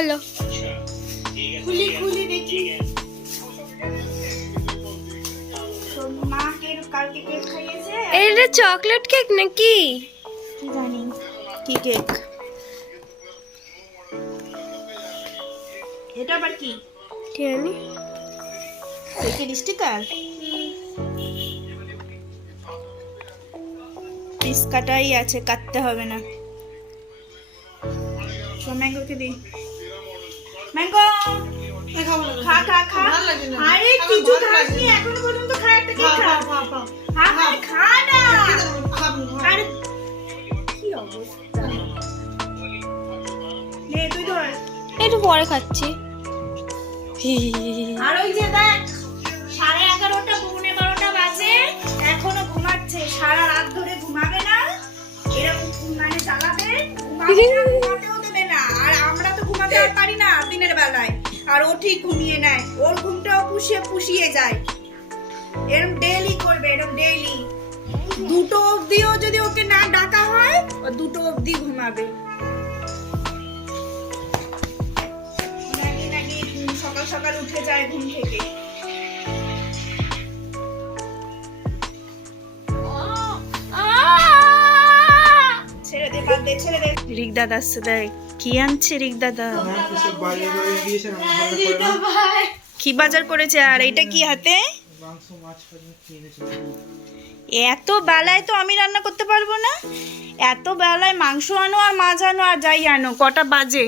খোলো খোলো খুলি দেখি। এটা চকলেট কেক নাকি? কি জানি। কি কেক এটা আবার কি? কি জানি? কেকের স্টিকার পিস কাটাই আছে কাটতে হবে না। তো ম্যাঙ্গোকে দিই। খা খা খা। আরে কিছু খাসনি এখনও পর্যন্ত খা একটা কেক খা খা খা। খা। না। আরে কি অবস্থা? নে তুই ধর। একটু পরে খাচ্ছি। আর ওই যে দেখ সাড়ে এগারোটা পৌনে বারোটা বাজে। এখনও ঘুমাচ্ছে। সারা রাত ধরে ঘুমাবে না। এরকম মানে চালাবে। ঘুমাবে না, ঘুমাতে আর পারি না, দিনের বেলায়। আর ও ঠিক ঘুমিয়ে নেয়। ওর ঘুমটাও পুষিয়ে পুষিয়ে যায়। এরম ডেইলি করবে, এরম ডেইলি দুটো অবধিও যদি ওকে না ডাকা হয়, ও দুটো অবধি ঘুমাবে। সকাল সকাল উঠে যায় ঘুম থেকে। রিক দাদা আসছে দেখ কি আনছে রিক দাদা। কি বাজার করেছে আর এটা কি হাতে? এত বেলায় তো আমি রান্না করতে পারব না। এত বেলায় মাংস আনো আর মাছ আনো আর যাই আনো কটা বাজে?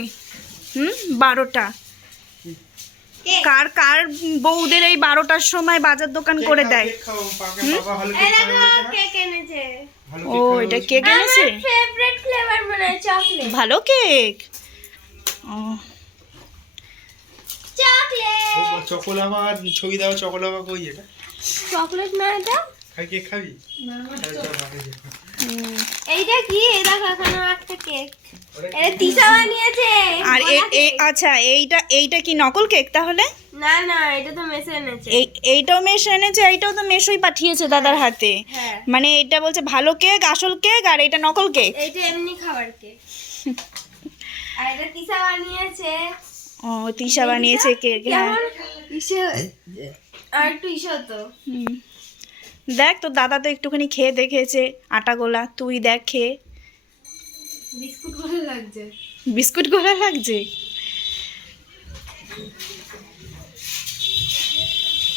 হুম? বারোটা। কার কার বউদের এই বারোটার সময় বাজার দোকান করে দেয়? কেক খাবে না? ও এটা। কেক এনেছে? ফেভারিট ফ্লেভার মানে চকলেট ভালো কেক ও। চকলেট চকোলাভা ছবি দাও চকোলাভা কই এটা? চকলেট না এটা? খাই কেক খাবি? তাহলে চল বাকি কেক খা। এইটা কি? এই দেখো এখানে একটা কেক। এটা তিসা বানিয়েছে। আর এ- গোলা এ কেক। আচ্ছা এইটা এইটা কি নকল কেক তাহলে? না না এটা তো মেসে এনেছে এই এইটাও মেশ এনেছে এইটাও তো মেশই পাঠিয়েছে দাদার হাতে। হ্যাঁ। মানে এটা বলছে ভালো কেক আসল কেক আর এটা নকল কেক। এইটা এমনি খাবার কেক। আর এটা তিসা বানিয়েছে। ও তিশা বানিয়েছে কেক হ্যাঁ। আর একটু ইসে হতো হুম। দেখ তো দাদা তো একটুখানি খেয়ে দেখেছে আটা গোলা তুই দেখ খেয়ে। বিস্কুট ভালো লাগছে। বিস্কুট গোলা লাগছে?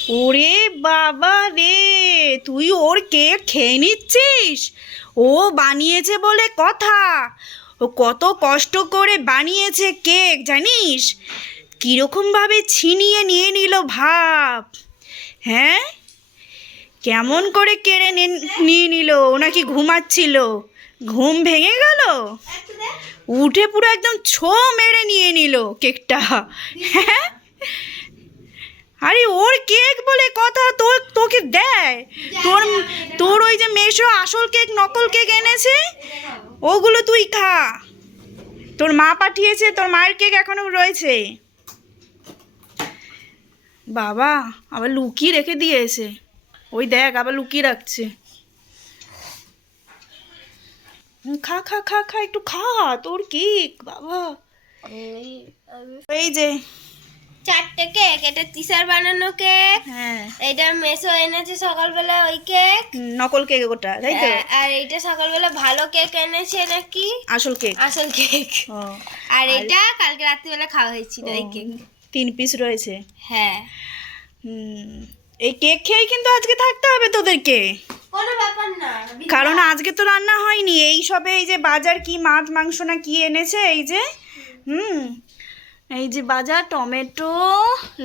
ওরে বাবা রে তুই ওর কেক খেয়ে নিচ্ছিস? ও বানিয়েছে বলে কথা। ও কত কষ্ট করে বানিয়েছে কেক জানিস? কীরকমভাবে ছিনিয়ে নিয়ে নিল ভাব। হ্যাঁ? কেমন করে কেড়ে নিয়ে নিল? ও নাকি ঘুমাচ্ছিল? ঘুম ভেঙে গেল? উঠে পুরো একদম ছো মেরে নিয়ে নিল কেকটা। হ্যাঁ? আরে ওর কেক বলে কথা, তোর, তোকে দেয়। তোর তোর ওই যে মেশো আসল কেক, নকল কেক এনেছে, ওগুলো তুই খা। তোর মা পাঠিয়েছে, তোর মায়ের কেক এখনও রয়েছে। বাবা, আবার লুকিয়ে রেখে দিয়েছে ওই দেখ আবার লুকিয়ে রাখছে। খা খা খা খা একটু খা তোর কেক বাবা। এই যে। চারটে কেক এটা তিসার বানানো কেক হ্যাঁ। এটা মেসো এনেছে সকালবেলা ওই কেক। নকল কেক ওটা তাই তো? হ্যাঁ, আর এইটা সকালবেলা ভালো কেক এনেছে নাকি? আসল কেক। আসল কেক। আর এটা কালকে রাত্রিবেলা খাওয়া হয়েছিল এই কেক। তিন পিস রয়েছে। হ্যাঁ। হুম এই কেক খেয়েই কিন্তু আজকে থাকতে হবে তোদেরকে। কোনো ব্যাপার না কারণ আজকে তো রান্না হয়নি এই সবে এই যে বাজার কি মাছ মাংস না কি এনেছে এই যে হুম এই যে বাজার টমেটো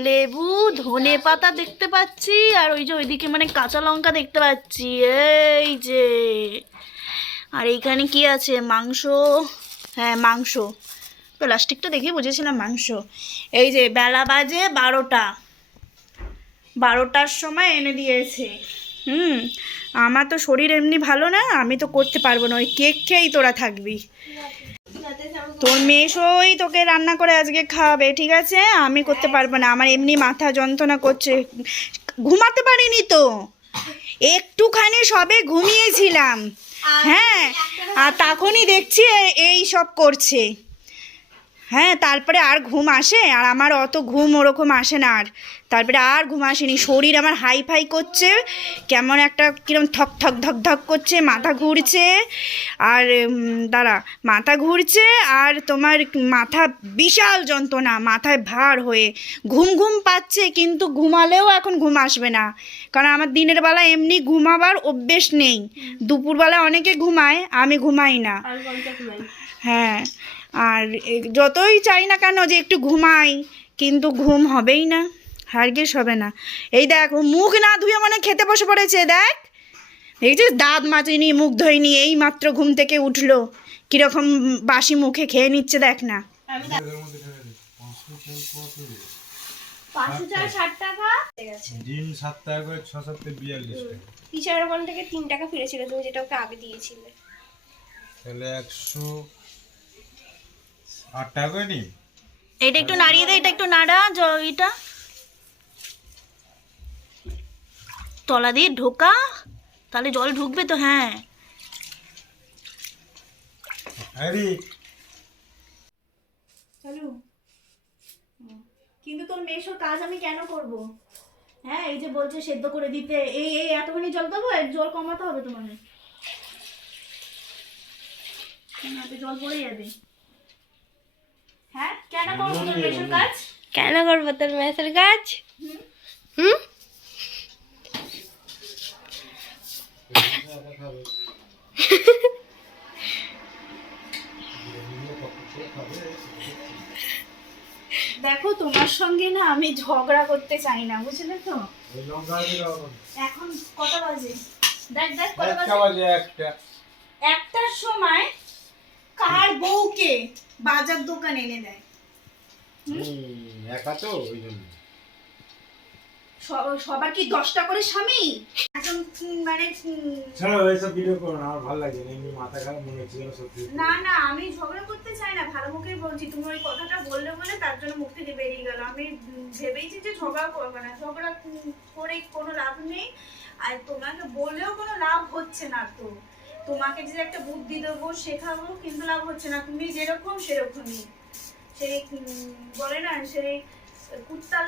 লেবু ধনে পাতা দেখতে পাচ্ছি আর ওই যে ওইদিকে মানে কাঁচা লঙ্কা দেখতে পাচ্ছি এই যে আর এইখানে কি আছে মাংস হ্যাঁ মাংস। প্লাস্টিকটা দেখে বুঝেছিলাম মাংস। এই যে বেলা বাজে বারোটা। বারোটার সময় এনে দিয়েছে। হুম আমার তো শরীর এমনি ভালো না আমি তো করতে পারব না ওই কেক খেয়েই তোরা থাকবি। তোর মেশোই তোকে রান্না করে আজকে খাওয়াবে ঠিক আছে? আমি করতে পারব না আমার এমনি মাথা যন্ত্রণা করছে। ঘুমাতে পারিনি তো। একটুখানি সবে ঘুমিয়েছিলাম। হ্যাঁ আর তখনই দেখছি এই সব করছে। হ্যাঁ তারপরে আর ঘুম আসে? আর আমার অত ঘুম ওরকম আসে না আর। তারপরে আর ঘুম আসেনি। শরীর আমার হাই ফাই করছে কেমন একটা কিরম থক থক ধক ধক করছে মাথা ঘুরছে আর দাঁড়া মাথা ঘুরছে আর তোমার মাথা বিশাল যন্ত্রণা মাথায় ভার হয়ে। ঘুম ঘুম পাচ্ছে কিন্তু ঘুমালেও এখন ঘুম আসবে না। কারণ আমার দিনের বেলা এমনি ঘুমাবার অভ্যেস নেই। দুপুরবেলা অনেকে ঘুমায় আমি ঘুমাই না। হ্যাঁ। আর যতই চাই না কেন যে একটু ঘুমাই কিন্তু ঘুম হবেই না হারগিস হবে না। এই দেখ ও মুখ না ধুয়ে মানে খেতে বসে পড়েছে দেখ। দেখছিস দাঁত মাজেনি মুখ ধোয়নি এই মাত্র ঘুম থেকে উঠল। কীরকম বাসি মুখে খেয়ে নিচ্ছে দেখ না। ডিম সাত টাকা করে ছ সাতটা বিয়াল্লিশ টাকা। টিচার ওখান থেকে তিন টাকা ফিরেছিল তুমি যেটা ওকে আগে দিয়েছিলে। তাহলে একশো আট টাকা করে এটা একটু নাড়িয়ে দে এটা একটু নাড়া এটা তলা দিয়ে ঢোকা তাহলে জল ঢুকবে তো হ্যাঁ। আরে। চালু। কিন্তু তোর মেশোর কাজ আমি কেন করব? হ্যাঁ এই যে বলছে সেদ্ধ করে দিতে। এই এই এতখানি জল দেবো জল কমাতে হবে তোমার না তো জল পড়ে যাবে। হ্যাঁ কেন করব তোর মেশোর কাজ? কেন করব তোর মেসের কাজ? হুম। দেখো তোমার সঙ্গে না আমি ঝগড়া করতে চাই না বুঝলে তো। এখন কটা বাজে? দেখ দেখ কটা বাজে? বাজে একটা। একটার সময় কার বউকে বাজার দোকান এনে দেয়? একা তো ওই জন্য। সবার কি দশটা করে স্বামী? এখন মানে ছাড়ো ভিডিও করো না আমার ভালো লাগে না এমনি মাথা খারাপ মনে সত্যি। না না আমি ঝগড়া করতে চাই না ভালো মুখেই বলছি। তুমি ওই কথাটা বললে বলে তার জন্য মুখ থেকে বেরিয়ে গেল। আমি ভেবেইছি যে ঝগড়া করবে না ঝগড়া করে কোনো লাভ নেই। আর তোমাকে বলেও কোনো লাভ হচ্ছে না তো। তোমাকে যে একটা বুদ্ধি দেবো শেখাবো কিন্তু লাভ হচ্ছে না। তুমি যেরকম সেরকমই। সেই বলে না সেই কুত্তার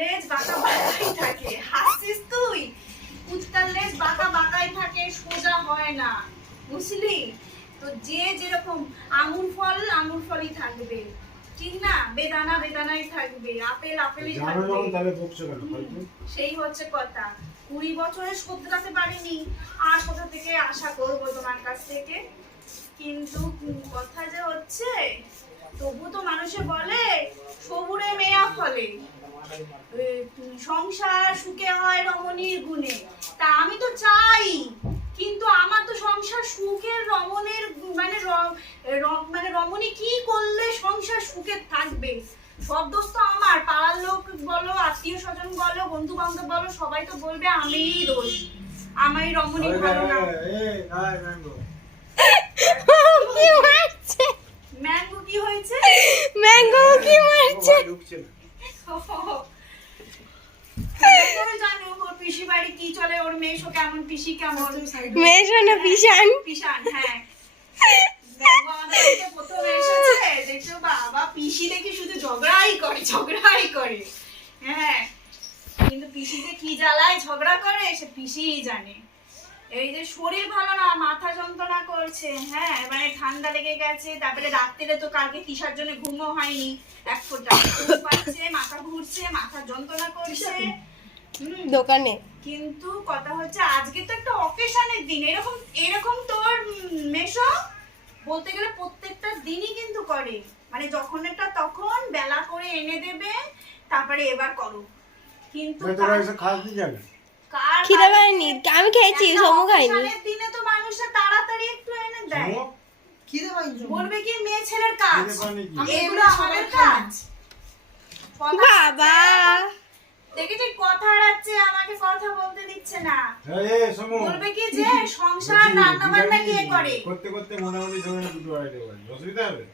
লেজ বাঁকা বাঁকাই থাকে। হাসছিস তুই? কুত্তার লেজ বাঁকা বাঁকাই থাকে সোজা হয় না। বুঝলি? তো যে যেরকম আঙুর ফল আঙুর ফলই থাকবে। ঠিক না? বেদানা বেদানাই থাকবে আপেল আপেলই থাকবে? সেই হচ্ছে কথা। কুড়ি বছরে শোধরাতে পারিনি। আর কোথা থেকে আশা করব তোমার কাছ থেকে? কিন্তু কথা যে হচ্ছে, তবু তো মানুষে বলে, সবুরে মেয়া ফলে। সংসার সুখে হয় রমণীর গুণে। তা আমি তো চাই, কিন্তু আমার তো সংসার সুখের রমণের মানে মানে রমণী কি করলে সংসার সুখে থাকবে? সব দোষ তো আমার পাড়ার লোক বলো আত্মীয় স্বজন বলো বন্ধু বান্ধব বলো সবাই তো বলবে আমিই দোষ। আমি রমণী ভালো না। ম্যাঙ্গো। কি মারছে ম্যাঙ্গো কি হয়েছে? ম্যাঙ্গো কি মারছে জানো ওর পিসি বাড়ি কি চলে? ওর মেয়েশো কেমন পিসি কেমন? মেশো না পিসান। পিসান হ্যাঁ দেখো, আমাদের বাড়িতে প্রথম এসেছে দেখছ বাবা পিসি দেখি শুধু ঝগড়াই করে। হ্যাঁ কিন্তু পিসিতে কি জ্বালায় ঝগড়া করে সে পিসিই জানে। এই যে শরীর ভালো না মাথা যন্ত্রণা করছে হ্যাঁ মানে ঠান্ডা লেগে গেছে তারপরে রাত্রিরে তো কালকে কিসার জন্য ঘুমও হয়নি এক ফোঁটা। পাচ্ছে মাথা ঘুরছে মাথা যন্ত্রণা করছে। হুম দোকানে। কিন্তু কথা হচ্ছে আজকে তো একটা অকেশনের দিন এরকম এরকম তোর মেশো বলতে গেলে প্রত্যেকটা দিনই কিন্তু করে। মানে যখন এটা তখন বেলা করে এনে দেবে তারপরে এবার করো। কিন্তু কার খিদে পায়নি। আমি খেয়েছি সমু খাইনি দিনে তো মানুষের তাড়াতাড়ি একটু এনে দেয়? বলবে কি মেয়ে ছেলের কাজ? এগুলো আমাদের কাজ। কথা বাবা! দেখেছি কথা হারাচ্ছে আমাকে কথা বলতে দিচ্ছে না। বলবে কি যে সংসার রান্না বান্না কে করে? করতে করতে মোটামুটি দুটো আড়াইটে বাজে। অসুবিধা হবে?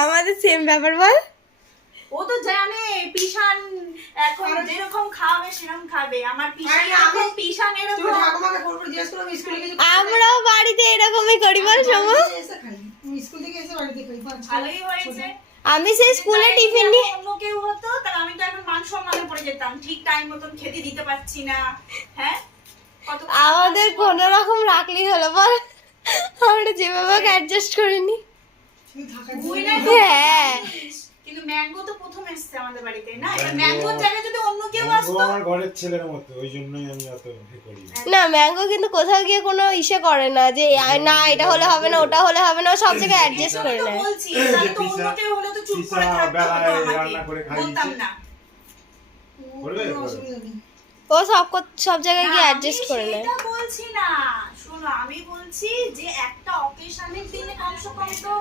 আমাদের সেম ব্যাপার বল। ও তো জানে পিসান এখন যেরকম খাওয়াবে সেরকম খাবে। আমার পিসান এখন এরকম ঠাকুমাকে ফোন করে জিজ্ঞেস করো আমি স্কুলে আমরাও বাড়িতে এরকমই করি বল সমু। স্কুল থেকে এসে বাড়িতে খাই ভালোই হয়েছে। আমি সেই স্কুলে টিফিন নিয়ে অন্য কেউ হতো তাহলে আমি তো এখন মান সম্মানে পড়ে যেতাম। ঠিক টাইম মতন খেতে দিতে পারছি না। হ্যাঁ? আমাদের কোনো রকম রাখলেই হলো বল। আমরা যেভাবে অ্যাডজাস্ট করে নি হ্যাঁ কিন্তু ম্যাঙ্গো তো প্রথম এসেছে আমাদের বাড়িতে না? ম্যাঙ্গোর জায়গায় যদি অন্য কেউ ম্যাঙ্গো আসতো আমার ঘরের ছেলের মতো ওই জন্যই আমি অত করি না। না ম্যাঙ্গো কিন্তু কোথাও গিয়ে কোনো ইসে করে না যে আ- না এটা হলে হবে না ওটা হলে হবে না ও সব জায়গায় অ্যাডজাস্ট করে নেয়। বলছি তাহলে তো অন্য কেউ হলে তো চুপ করে থাকতো বেলায় হতো আমাকে রান্না করে খাইয়েছে। বলতাম না। করবে? কোনো অসুবিধা নেই। ও সব সব জায়গায় গিয়ে অ্যাডজাস্ট করে নেয়। বলছি না। শোনো আমি বলছি যে একটা অকেশনের দিনে কমসে কম তো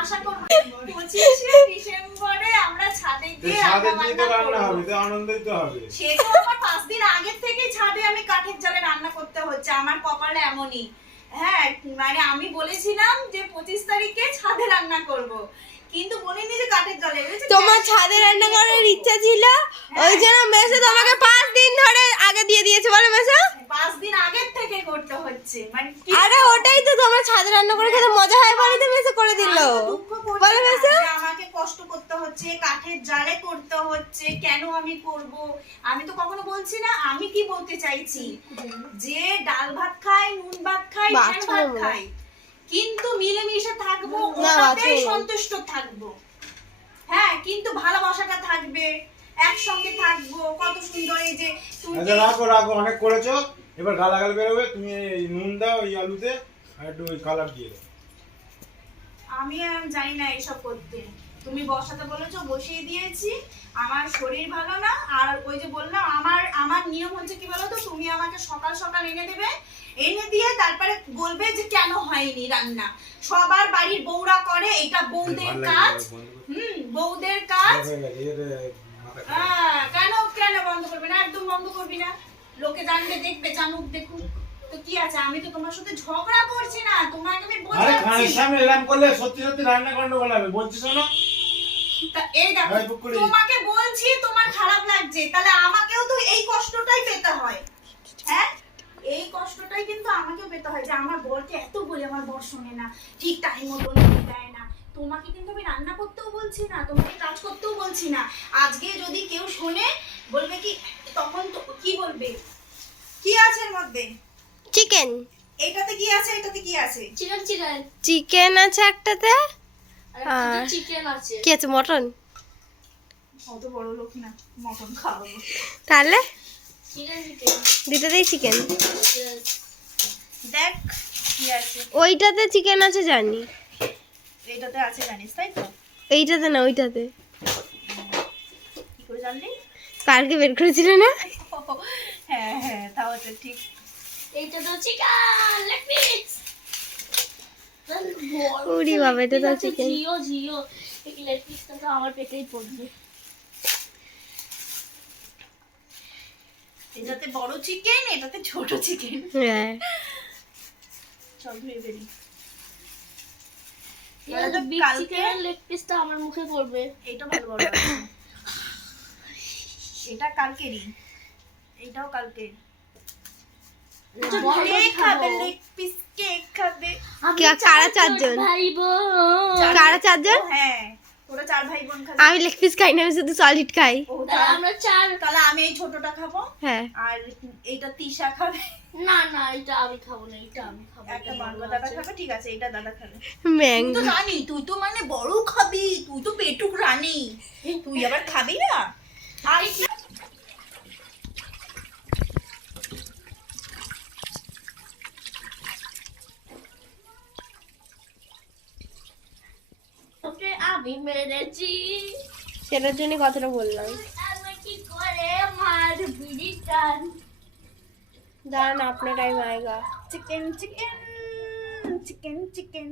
আশা করব পঁচিশে ডিসেম্বরে আমরা ছাদে গিয়ে সাথে রান্না তো রান্না হবে তো আনন্দই তো হবে। সে তো আমার পাঁচ দিন আগের থেকেই ছাদে আমি কাঠের জালে রান্না করতে হচ্ছে আমার কপালে এমনই। হ্যাঁ মানে আমি বলেছিলাম যে পঁচিশ তারিখে ছাদে রান্না করব কিন্তু বলিনি যে কাঠের জালে। তোমার ছাদে রান্না করার ইচ্ছা ছিল? ওই জন্য মেসে তোমাকে পাঁচ দিন ধরে আগে দিয়ে দিয়েছে বলো মেসে। পাঁচ দিন আগের থেকে করতে হচ্ছে মানে আরে ওটাই তো তোমার ছাদে রান্না করে খেতে মজা হয় বলে তো মেসে করে দিল। আমি তো বলো না আমাকে কষ্ট করতে হচ্ছে কাঠের জালে করতে হচ্ছে কেন আমি করব? আমি তো কখনো বলছি না আমি কি বলতে চাইছি? যে ডাল ভাত খাই নুন ভাত খাই ঝাল ভাত খাই কিন্তু মিলেমিশে থাকব ওটাতেই সন্তুষ্ট থাকব। হ্যাঁ কিন্তু ভালোবাসাটা থাকবে। একসঙ্গে থাকব কত সুন্দর এই যে তুমি আচ্ছা রাখো রাখো অনেক করেছ। এবার গালাগাল বেরোবে তুমি এই নুন দাও এই আলুতে আর একটু ওই কালার দিয়ে দাও। আমি আর জানি না এসব করতে। তুমি বসাতে বলেছ বসিয়ে দিয়েছি। আমার শরীর ভালো না আর ওই যে বললাম আমার আমার নিয়ম হচ্ছে কি বলো তো তুমি আমাকে সকাল সকাল এনে দেবে। এনে দিয়ে তারপরে বলবে যে কেন হয়নি রান্না। সবার বাড়ির বউরা করে এটা বউদের কাজ। হুম বউদের কাজ। হয়ে কেন কেন বন্ধ করবি না? একদম বন্ধ করবি না। লোকে জানবে দেখবে জানুক দেখুক। তো কি আছে? আমি তো তোমার সাথে ঝগড়া করছি না। তোমাকে আমি আরে খানির সামনে এরম করলে সত্যি সত্যি রান্না গন্ডগোল হবে। বলছি শোনো। তা এই দেখো তোমাকে বলছি তোমার খারাপ লাগছে। তাহলে আমাকেও তো এই কষ্টটাই পেতে হয়। হ্যাঁ? এই কষ্টটাই কিন্তু আমাকেও পেতে হয় যে আমার বরকে এত বলে আমার বর শোনে না। ঠিক টাইম মতো দেয় না। তোমাকে কিন্তু আমি রান্না করতেও বলছি না তোমাকে কাজ করতেও বলছি না। আজকে যদি কেউ শোনে বলবে কি তখন তো কি বলবে? কি আছে এর মধ্যে? চিকেন এটাতে কি আছে এটাতে কি আছে? চিকেন চিকেন চিকেন আছে একটাতে? আর চিকেন আছে। কি আছে মটন অত বড় লোক না মটন খাওয়াবো তাহলে? চিকেন চিকেন দিতে দেই চিকেন দেখ কি আছে। ওইটাতে চিকেন আছে জানি। এটাতে আছে জানিস তাই তো? এইটাতে না ওইটাতে। কালকে বের করেছিল না? হ্যাঁ হ্যাঁ তাও তো ঠিক। এইটা তো চিকেন লেগ পিস ওরে বাবা, এটা তো। জিও জিও। এই লেগ পিসটা তো আমার পেটেই পড়বে। এটাতে বড় চিকেন এটাতে ছোট চিকেন হ্যাঁ। চল ধুয়ে লেগ পিসটা আমার মুখে পড়বে। এটা ভালো বড় এটা কালকেরই। এটাও কালকে বড় কে খাব। খাবে লেগ পিস কে খাবে? আমি কে- কারা চারজন? ভাই বোন কারা চারজন? ও হ্যাঁ তোরা চার ভাই বোন খাবি। আমি লেগ পিস খাই না আমি শুধু সলিড খাই। আমরা চার তাহলে আমি এই ছোটটা খাব। হ্যাঁ। আর এইটা তিশা খাবে। না না এটা আমি খাব না এটা আমি খাব একটা এটা দাদা খাবে? ঠিক আছে এটা দাদা খাবে। ম্যাং তো জানি তুই তো মানে বড় খাবি তুই তো পেটুক রানী। তুই আবার খাবি না? আর তোকে আমি মেরেছি। সেটার জন্য কথাটা বললাম। আমি কি করে মার বিড়ি টান দাঁড়ান আপনার টাইম আয়েগা চিকেন চিকেন চিকেন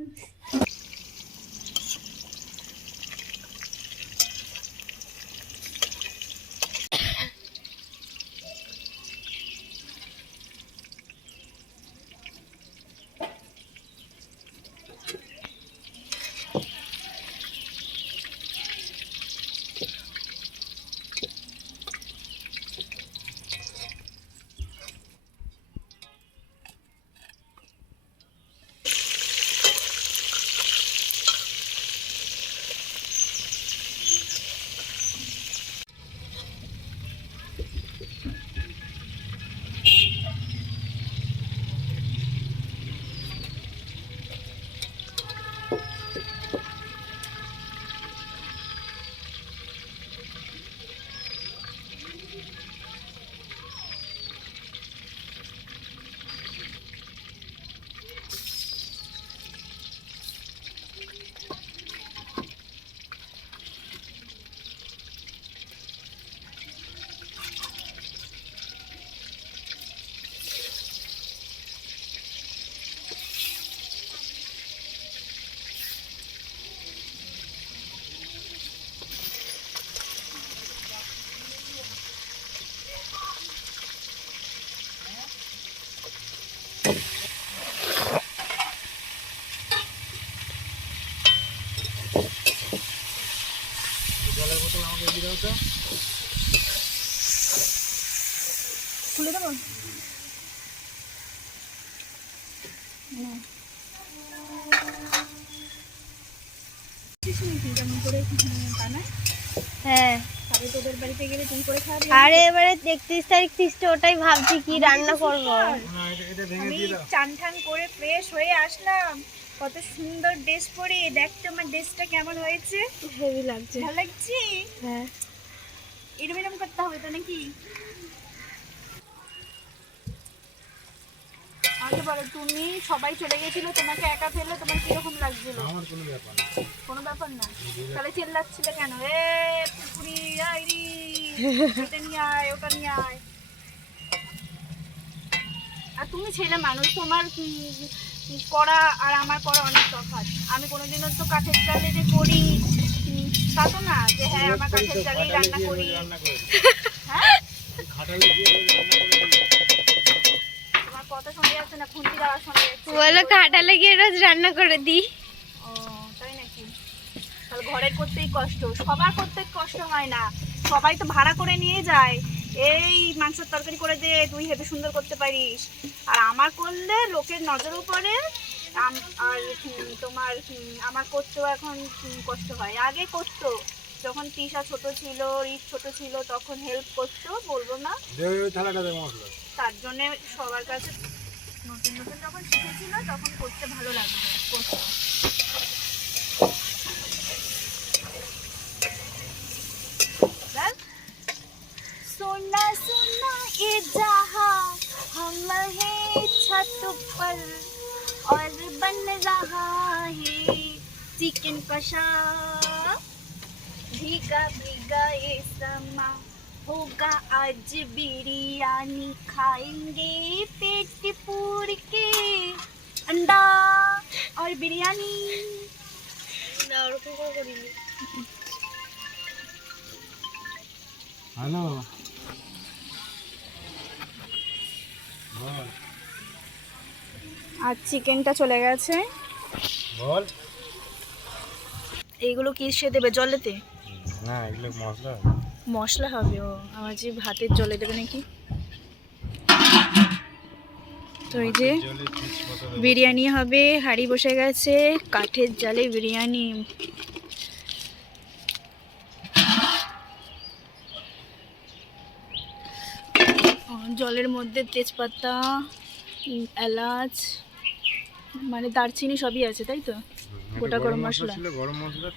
তো। খুলে দেবো? হ্যাঁ। আরে এবারে একত্রিশ তারিখ ফিস্টে ওটাই ভাবছি কি রান্না করব। আমি চান ঠান করে ফ্রেশ হয়ে আসলাম। কত সুন্দর ড্রেস পরে। দেখ তো আমার ড্রেসটা কেমন হয়েছে। হেভি লাগছে। ভালো লাগছে? হ্যাঁ। এরম এরম করতে হবে তো নাকি? আগে বলো তুমি সবাই চলে গেছিল তোমাকে একা ফেললে তোমার কীরকম লাগছিল? আমার কোনো ব্যাপার না। কোনো ব্যাপার না? তাহলে চিল্লাচ্ছিলে কেন? এ পুকুরি আইরি এটা নিয়ে আয় ওটা নিয়ে আয়। আর তুমি ছেলে মানুষ তোমার করা আর আমার করা অনেক তফাৎ। আমি কোনোদিনও তো কাঠের চালে যে করি। উম, না যে হ্যাঁ আমার কাঠের চালেই রান্না করি। হ্যাঁ। তোমার কথা শোনা যাচ্ছে না খুন্তি দেওয়া শোনা বলো কাটালে গিয়ে রোজ রান্না করে দিই। ও তাই নাকি? তাহলে ঘরের করতেই কষ্ট সবার করতে কষ্ট হয় না। সবাই তো ভাড়া করে নিয়ে যায়। এই মাংসের তরকারি করে দে তুই হেবি সুন্দর করতে পারিস। আর আমার করলে লোকের নজরও পড়ে আম- আর হুম, তোমার হুম, আমার করতেও এখন হুম, কষ্ট হয় আগে করতো যখন তিশা ছোট ছিল রিক ছোট ছিল তখন হেল্প করতো বলবো না দে ওই ওই থালাটা দে মশলা তার জন্য সবার কাছে নতুন নতুন যখন শিখেছিল তখন করতে ভালো লাগবে করতে बस सोना सोना ये जहां हम हैं छत पर और बन रहा है। चिकन कशा। भीगा भीगा ये समा। होगा आज बिरयानी। खाएँगे पेट पूर के अंडा और बिरयानी। हेलो। আর চিকেনটা চলে গেছে। বল। এইগুলো কিসে দেবে জলেতে? না এগুলো মশলা মশলা হবে ও আমার যে ভাতের জলে দেবে নাকি? তো এই যে বিরিয়ানি হবে হাঁড়ি বসে গেছে কাঠের জালে বিরিয়ানি। জলের মধ্যে তেজপাতা এলাচ মানে দারচিনি সবই আছে তাই তো? গোটা গরম মশলা ছিল গরম মশলা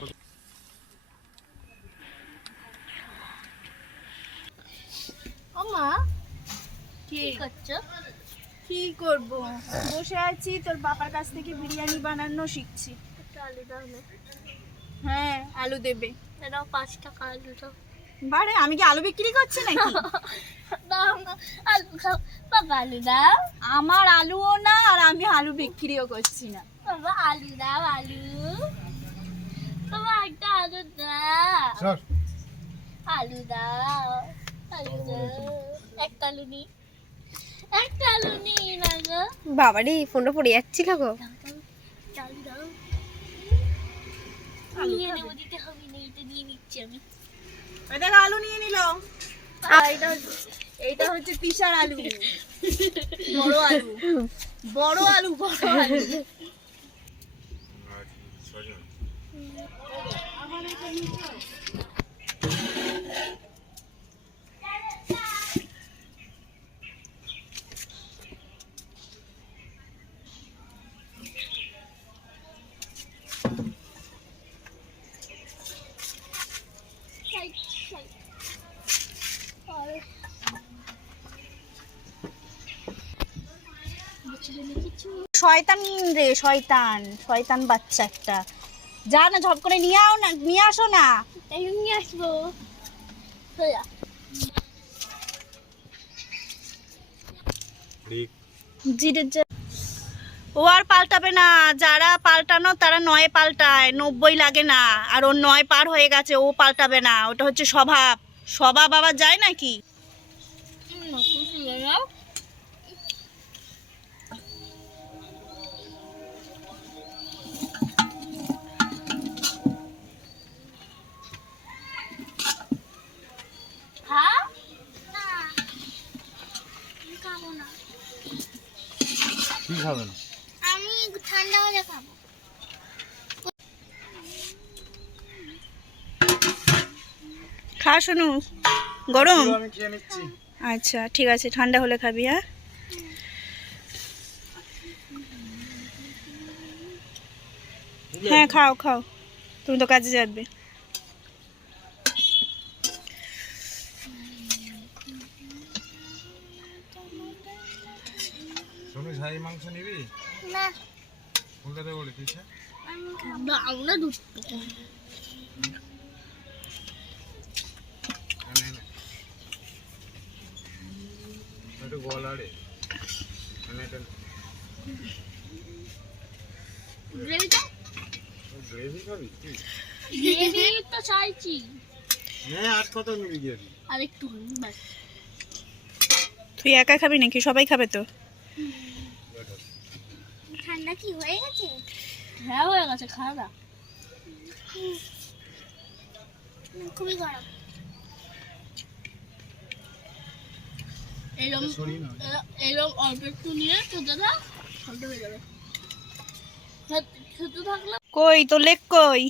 মা কি করছ কি করব? বসে আছি তোর বাবার কাছ থেকে বিরিয়ানি বানানো শিখছি। আলু দাও না। হ্যাঁ আলু দেবে। দাও পাঁচ টাকা আলু দাও। বারে আমি কি আলু বিক্রি করছি নাকি? আলু খাও। বাবা আলু দাও। আমার আলুও না আর আমি আলু বিক্রিও করছি না। বাবা আলু দাও আলু। বাবা একটা আলু দাও। সর আলু দাও আলু দাও। একটা আলু নি। একটা আলু নি না গো। বাবারে ফোনটা পড়ে যাচ্ছিল গো। আলু দাও নিয়ে নেব দিতে হবে না এটা নিয়ে নিচ্ছি আমি। দেখ আলু নিয়ে নিল। এটা এইটা হচ্ছে পিসার আলু। বড় আলু। বড় আলু বড় আলু। সরি শয়তান রে শয়তান শয়তান বাচ্চা একটা। যা না ঝপ করে নিয়ে আও না নিয়ে আসো না। নিয়ে আসব। জিরের ও আর পাল্টাবে না। যারা পাল্টানো তারা নয় পাল্টায়। নব্বই লাগে না। আর ওর নয় পার হয়ে গেছে ও পাল্টাবে না। ওটা হচ্ছে স্বভাব। স্বভাব আবার যায় নাকি? খাবে না আমি ঠান্ডা হলে খাব। খা শোনো গরম? আচ্ছা ঠিক আছে ঠান্ডা হলে খাবি হ্যাঁ? হ্যাঁ খাও খাও। তুমি তো কাজে যাবে। মাংস নিবি? না। কলকাতা বলে আমরা দুধ তুই একা খাবি নাকি? সবাই খাবে তো? ঠান্ডা কি হয়ে গেছে? হ্যাঁ হয়ে গেছে খাওয়া খুবই গরম। এরকম সরি অল্প একটু নিয়ে দাও ঠান্ডা হয়ে যাবে। থাকলে কই তো লেক কই?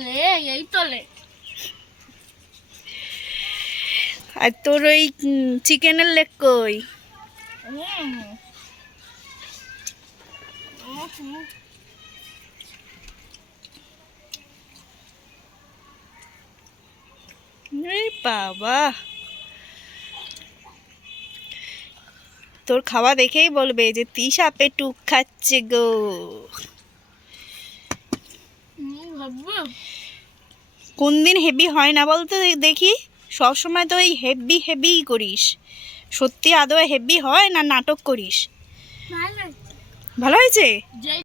লে এই তো লে আর তোর ওই চিকেনের লেক কই? বাবা। তোর খাওয়া দেখেই বলবে যে তিশা পেটুক খাচ্ছে গো। কোন দিন হেভি হয় না বলতো দেখি? সব সময় তো এই হেভি হেভি করিস। সত্যি আদৌ হেভি হয় না নাটক করিস? ভালো হয়েছে?